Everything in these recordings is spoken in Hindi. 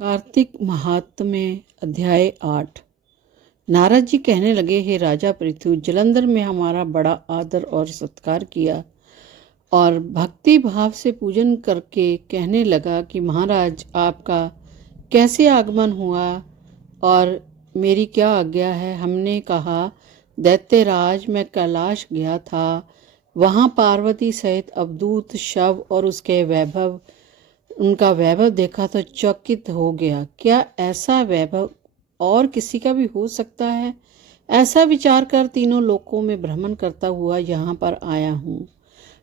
कार्तिक महात्म्य अध्याय 8। नारद जी कहने लगे, हे राजा पृथु, जलंधर में हमारा बड़ा आदर और सत्कार किया और भक्ति भाव से पूजन करके कहने लगा कि महाराज, आपका कैसे आगमन हुआ और मेरी क्या आज्ञा है। हमने कहा, दैत्यराज, मैं कैलाश गया था, वहाँ पार्वती सहित अवधूत शव और उनका वैभव देखा तो चकित हो गया। क्या ऐसा वैभव और किसी का भी हो सकता है? ऐसा विचार कर तीनों लोकों में भ्रमण करता हुआ यहाँ पर आया हूँ।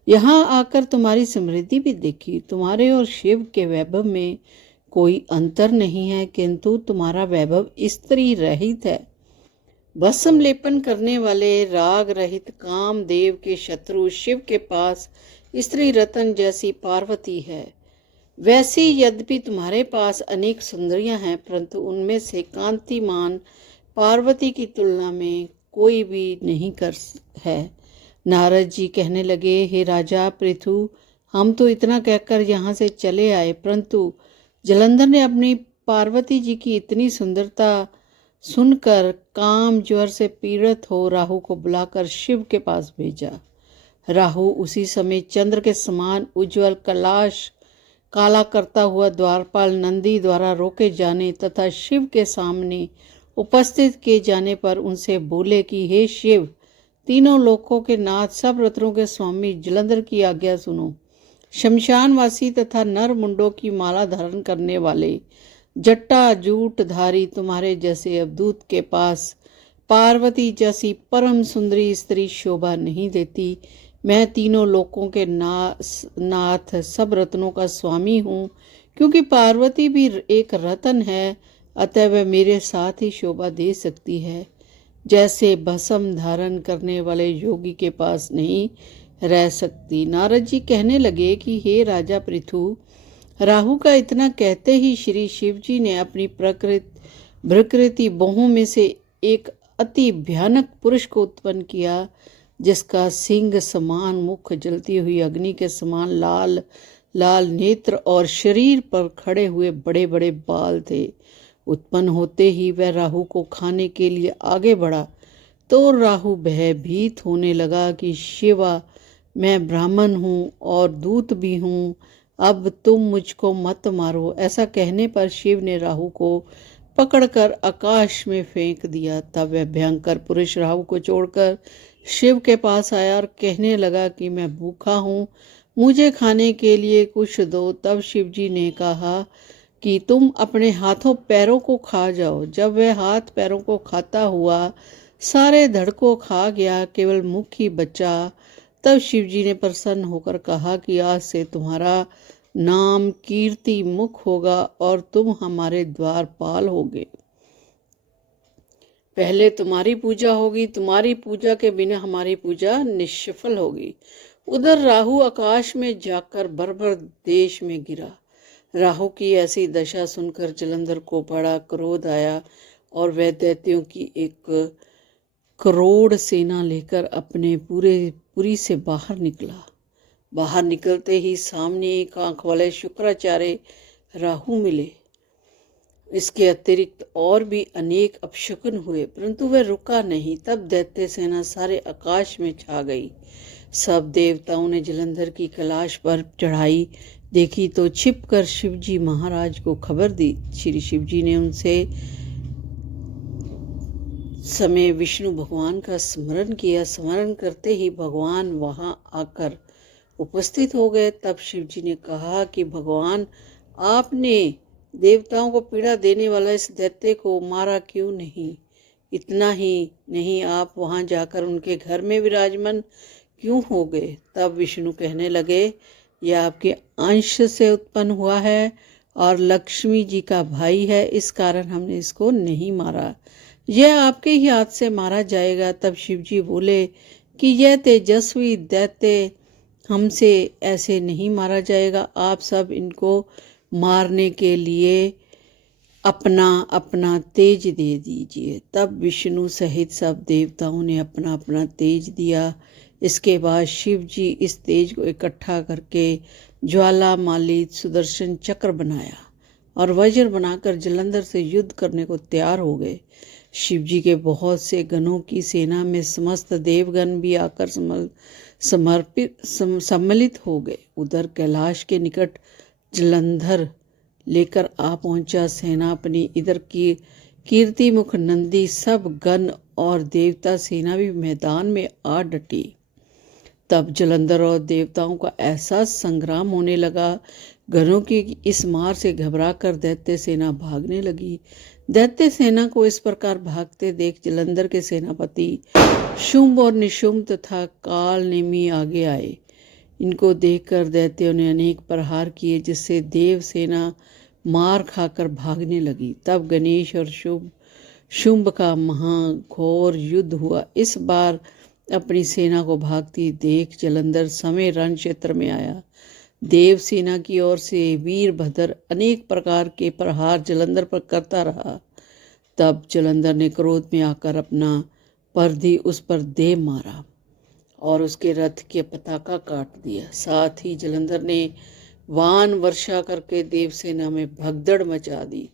यहाँ आकर तुम्हारी समृद्धि भी देखी। तुम्हारे और शिव के वैभव में कोई अंतर नहीं है, किंतु तुम्हारा वैभव स्त्री रहित है। भस्म लेपन करने वाले राग रहित काम देव के शत्रु शिव के पास स्त्री रतन जैसी पार्वती है। वैसी यद्यपि तुम्हारे पास अनेक सुंदरियां हैं, परंतु उनमें से कांतिमान पार्वती की तुलना में कोई भी नहीं कर है। नारद जी कहने लगे, हे राजा पृथु, हम तो इतना कहकर यहाँ से चले आए, परंतु जलंधर ने अपनी पार्वती जी की इतनी सुंदरता सुनकर काम ज्वर से पीड़ित हो राहु को बुलाकर शिव के पास भेजा। राहु उसी समय चंद्र के समान उज्ज्वल कैलाश काला करता हुआ द्वारपाल नंदी द्वारा रोके जाने तथा शिव के सामने उपस्थित किए जाने पर उनसे बोले कि हे शिव, तीनों लोकों के नाथ, सब रत्नों के स्वामी, जलंधर की आज्ञा सुनो। शमशानवासी तथा नर मुंडों की माला धारण करने वाले जट्टा जूट धारी तुम्हारे जैसे अवधूत के पास पार्वती जैसी परम सुंदरी स्त्री शोभा नहीं देती। मैं तीनों लोकों के नाथ, सब रत्नों का स्वामी हूँ। क्योंकि पार्वती भी एक रतन है, अतः वह मेरे साथ ही शोभा दे सकती है, जैसे भस्म धारण करने वाले योगी के पास नहीं रह सकती। नारद जी कहने लगे कि हे राजा पृथु, राहु का इतना कहते ही श्री शिव जी ने अपनी प्रकृति बहुओं में से एक अति भयानक पुरुष को उत्पन्न किया, जिसका सिंह समान मुख, जलती हुई अग्नि के समान लाल लाल नेत्र और शरीर पर खड़े हुए बड़े बड़े बाल थे। उत्पन्न होते ही वह राहु को खाने के लिए आगे बढ़ा तो राहु भयभीत होने लगा कि शिवा, मैं ब्राह्मण हूँ और दूत भी हूँ, अब तुम मुझको मत मारो। ऐसा कहने पर शिव ने राहु को पकड़कर आकाश में फेंक दिया। तब वह भयंकर पुरुष राहु को छोड़कर शिव के पास आया और कहने लगा कि मैं भूखा हूँ, मुझे खाने के लिए कुछ दो। तब शिव जी ने कहा कि तुम अपने हाथों पैरों को खा जाओ। जब वह हाथ पैरों को खाता हुआ सारे धड़ को खा गया, केवल मुख ही बचा। तब शिव जी ने प्रसन्न होकर कहा कि आज से तुम्हारा नाम कीर्ति मुख होगा और तुम हमारे द्वारपाल होगे। पहले तुम्हारी पूजा होगी, तुम्हारी पूजा के बिना हमारी पूजा निष्फल होगी। उधर राहु आकाश में जाकर बर्बर देश में गिरा। राहु की ऐसी दशा सुनकर जलंधर को बड़ा क्रोध आया और वह दैत्यों की 1 करोड़ सेना लेकर अपने पुरी से बाहर निकला। बाहर निकलते ही सामने एक आंख वाले शुक्राचार्य राहु मिले। इसके अतिरिक्त और भी अनेक अपशकुन हुए, परंतु वह रुका नहीं। तब दैत्य सेना सारे आकाश में छा गई। सब देवताओं ने जलंधर की कैलाश पर चढ़ाई देखी तो छिपकर शिवजी महाराज को खबर दी। श्री शिवजी ने उनसे समय विष्णु भगवान का स्मरण किया। स्मरण करते ही भगवान वहां आकर उपस्थित हो गए। तब शिवजी ने कहा कि भगवान, आपने देवताओं को पीड़ा देने वाला इस दैत्य को मारा क्यों नहीं? इतना ही नहीं, आप वहां जाकर उनके घर में विराजमान क्यों हो गए? तब विष्णु कहने लगे, यह आपके अंश से उत्पन्न हुआ है और लक्ष्मी जी का भाई है, इस कारण हमने इसको नहीं मारा। यह आपके ही हाथ से मारा जाएगा। तब शिव जी बोले कि यह तेजस्वी दैत्य हमसे ऐसे नहीं मारा जाएगा। आप सब इनको मारने के लिए अपना अपना तेज दे दीजिए। तब विष्णु सहित सब देवताओं ने अपना अपना तेज दिया। इसके बाद शिव जी इस तेज को इकट्ठा करके ज्वाला मालित सुदर्शन चक्र बनाया और वज्र बनाकर जालंधर से युद्ध करने को तैयार हो गए। शिवजी के बहुत से गणों की सेना में समस्त देवगण भी आकर सम्मिलित हो गए। उधर कैलाश के निकट जालंधर लेकर आ पहुंचा सेना अपनी इधर की कीर्तिमुख नंदी सब गण और देवता सेना भी मैदान में आ डटी। तब जालंधर और देवताओं का ऐसा संग्राम होने लगा। गणों की इस मार से घबराकर दैत्य सेना भागने लगी। दैत्य सेना को इस प्रकार भागते देख जालंधर के सेनापति शुंभ और निशुंभ तथा काल नेमी आगे आए। इनको देखकर दैत्यों ने अनेक प्रहार किए, जिससे देव सेना मार खाकर भागने लगी। तब गणेश और शुंभ का महाघोर युद्ध हुआ। इस बार अपनी सेना को भागती देख जालंधर समय रण क्षेत्र में आया। देव सेना की ओर से वीरभद्र अनेक प्रकार के प्रहार जालंधर पर करता रहा। तब जालंधर ने क्रोध में आकर अपना परधी उस पर दे मारा और उसके रथ की पताका काट दिया। साथ ही जालंधर ने वान वर्षा करके देव सेना में भगदड़ मचा दी।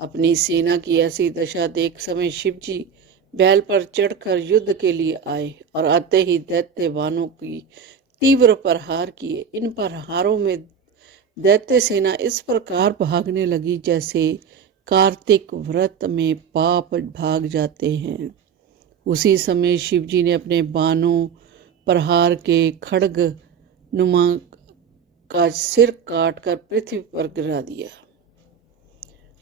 अपनी सेना की ऐसी दशा देख समय शिवजी बैल पर चढ़कर युद्ध के लिए आए और आते ही दैत्य वानों की तीव्र प्रहार किए। इन प्रहारों में दैत्य सेना इस प्रकार भागने लगी जैसे कार्तिक व्रत में पाप भाग जाते हैं। उसी समय शिवजी ने अपने बाणों प्रहार के खड्ग नुमा का सिर काटकर पृथ्वी पर गिरा दिया।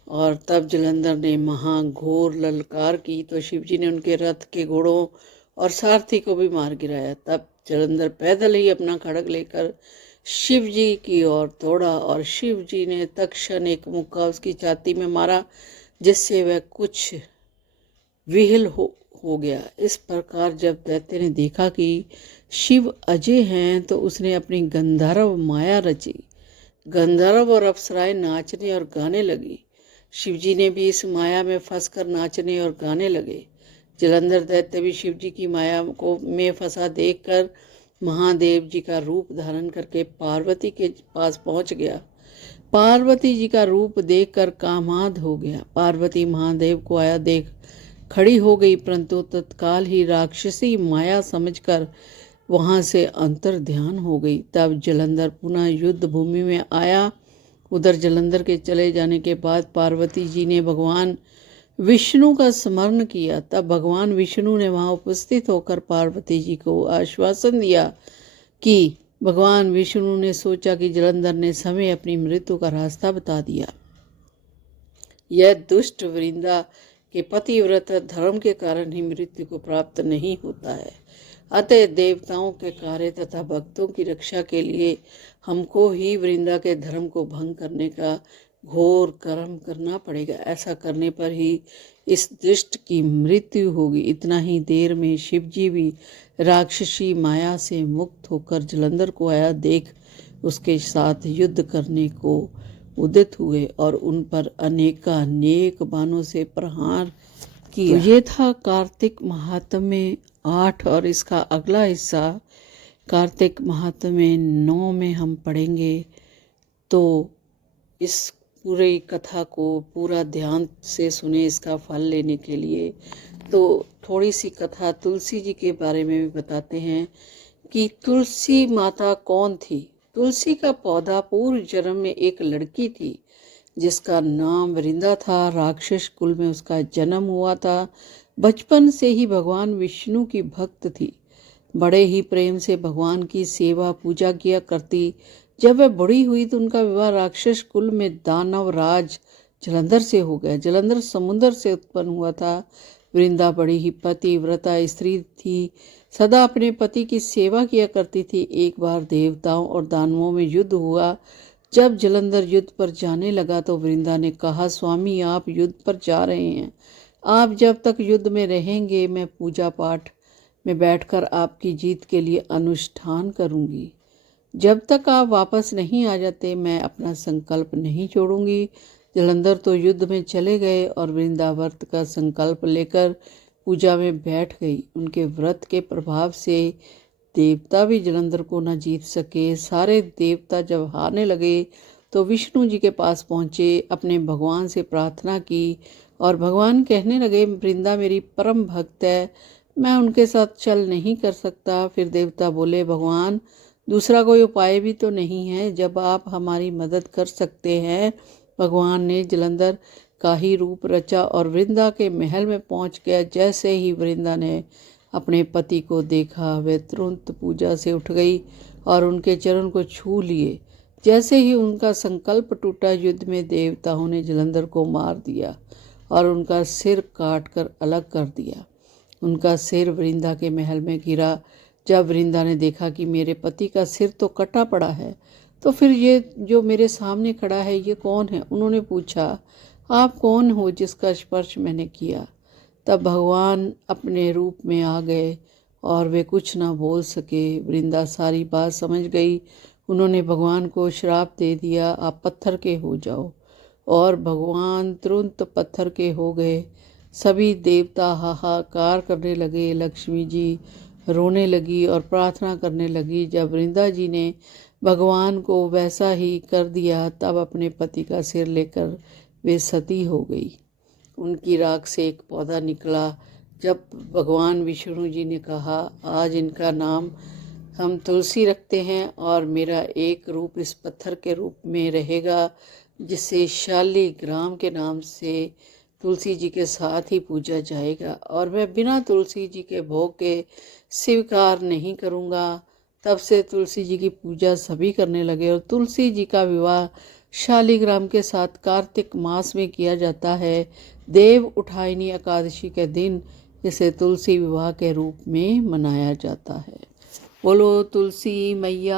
और तब जालंधर ने महाघोर ललकार की तो शिवजी ने उनके रथ के घोड़ों और सारथी को भी मार गिराया। तब जालंधर पैदल ही अपना खड्ग लेकर शिवजी की ओर दौड़ा और शिवजी ने तत्क्षण एक मुक्का उसकी छाती में मारा, जिससे वह कुछ विहल हो गया। इस प्रकार जब दैत्य ने देखा कि शिव अजय हैं तो उसने अपनी गंधर्व माया रची। गंधर्व और अप्सराएं नाचने और गाने लगी। शिवजी ने भी इस माया में फंसकर नाचने और गाने लगे। जालंधर दैत्य भी शिवजी की माया को में फंसा देखकर महादेव जी का रूप धारण करके पार्वती के पास पहुंच गया। पार्वती जी का रूप देखकर कामाद हो गया। पार्वती महादेव को आया देख खड़ी हो गई, परंतु तत्काल ही राक्षसी माया समझकर वहां से अंतर ध्यान हो गई। तब जालंधर पुनः युद्ध भूमि में आया। उधर जालंधर के चले जाने के बाद पार्वती जी ने भगवान विष्णु का स्मरण किया। तब भगवान विष्णु ने वहां उपस्थित होकर पार्वती जी को आश्वासन दिया कि भगवान विष्णु ने सोचा कि जालंधर ने समय अपनी मृत्यु का रास्ता बता दिया। यह दुष्ट वृंदा के पतिव्रत धर्म के कारण ही मृत्यु को प्राप्त नहीं होता है। अतः देवताओं के कार्य तथा भक्तों की रक्षा के लिए हमको ही वृंदा के धर्म को भंग करने का घोर कर्म करना पड़ेगा। ऐसा करने पर ही इस दुष्ट की मृत्यु होगी। इतना ही देर में शिवजी भी राक्षसी माया से मुक्त होकर जालंधर को आया देख उसके साथ युद्ध करने को उदित हुए और उन पर अनेकानेक बाणों से प्रहार किया। तो ये था कार्तिक महात्म्य 8 और इसका अगला हिस्सा कार्तिक महात्म्य 9 में हम पढ़ेंगे। तो इस पूरी कथा को पूरा ध्यान से सुने इसका फल लेने के लिए। तो थोड़ी सी कथा तुलसी जी के बारे में भी बताते हैं कि तुलसी माता कौन थी। तुलसी का पौधा पूर्व जन्म में एक लड़की थी जिसका नाम वृंदा था। राक्षस कुल में उसका जन्म हुआ था। बचपन से ही भगवान विष्णु की भक्त थी। बड़े ही प्रेम से भगवान की सेवा पूजा किया करती। जब वह बड़ी हुई तो उनका विवाह राक्षस कुल में दानव राज जालंधर से हो गया। जालंधर समुद्र से उत्पन्न हुआ था। वृंदा बड़ी ही पतिव्रता स्त्री थी, सदा अपने पति की सेवा किया करती थी। एक बार देवताओं और दानवों में युद्ध हुआ। जब जालंधर युद्ध पर जाने लगा तो वृंदा ने कहा, स्वामी आप युद्ध पर जा रहे हैं, आप जब तक युद्ध में रहेंगे मैं पूजा पाठ में बैठकर आपकी जीत के लिए अनुष्ठान करूंगी। जब तक आप वापस नहीं आ जाते मैं अपना संकल्प नहीं छोड़ूंगी। जालंधर तो युद्ध में चले गए और वृंदा व्रत का संकल्प लेकर पूजा में बैठ गई। उनके व्रत के प्रभाव से देवता भी जालंधर को न जीत सके। सारे देवता जब हारने लगे तो विष्णु जी के पास पहुँचे, अपने भगवान से प्रार्थना की और भगवान कहने लगे, वृंदा मेरी परम भक्त है, मैं उनके साथ चल नहीं कर सकता। फिर देवता बोले, भगवान दूसरा कोई उपाय भी तो नहीं है जब आप हमारी मदद कर सकते हैं। भगवान ने जलंधर का ही रूप रचा और वृंदा के महल में पहुंच गया। जैसे ही वृंदा ने अपने पति को देखा, वह तुरंत पूजा से उठ गई और उनके चरण को छू लिए। जैसे ही उनका संकल्प टूटा, युद्ध में देवताओं ने जलंधर को मार दिया और उनका सिर काट कर अलग कर दिया। उनका सिर वृंदा के महल में गिरा। जब वृंदा ने देखा कि मेरे पति का सिर तो कटा पड़ा है, तो फिर ये जो मेरे सामने खड़ा है ये कौन है? उन्होंने पूछा, आप कौन हो जिसका स्पर्श मैंने किया? तब भगवान अपने रूप में आ गए और वे कुछ ना बोल सके। वृंदा सारी बात समझ गई। उन्होंने भगवान को श्राप दे दिया, आप पत्थर के हो जाओ। और भगवान तुरंत पत्थर के हो गए। सभी देवता हाहाकार करने लगे। लक्ष्मी जी रोने लगी और प्रार्थना करने लगी। जब वृंदा जी ने भगवान को वैसा ही कर दिया, तब अपने पति का सिर लेकर वे सती हो गई। उनकी राख से एक पौधा निकला। जब भगवान विष्णु जी ने कहा, आज इनका नाम हम तुलसी रखते हैं और मेरा एक रूप इस पत्थर के रूप में रहेगा, जिसे शालिग्राम के नाम से तुलसी जी के साथ ही पूजा जाएगा, और मैं बिना तुलसी जी के भोग के स्वीकार नहीं करूँगा। तब से तुलसी जी की पूजा सभी करने लगे और तुलसी जी का विवाह शालिग्राम के साथ कार्तिक मास में किया जाता है। देव उठाइनी एकादशी के दिन इसे तुलसी विवाह के रूप में मनाया जाता है। बोलो तुलसी मैया।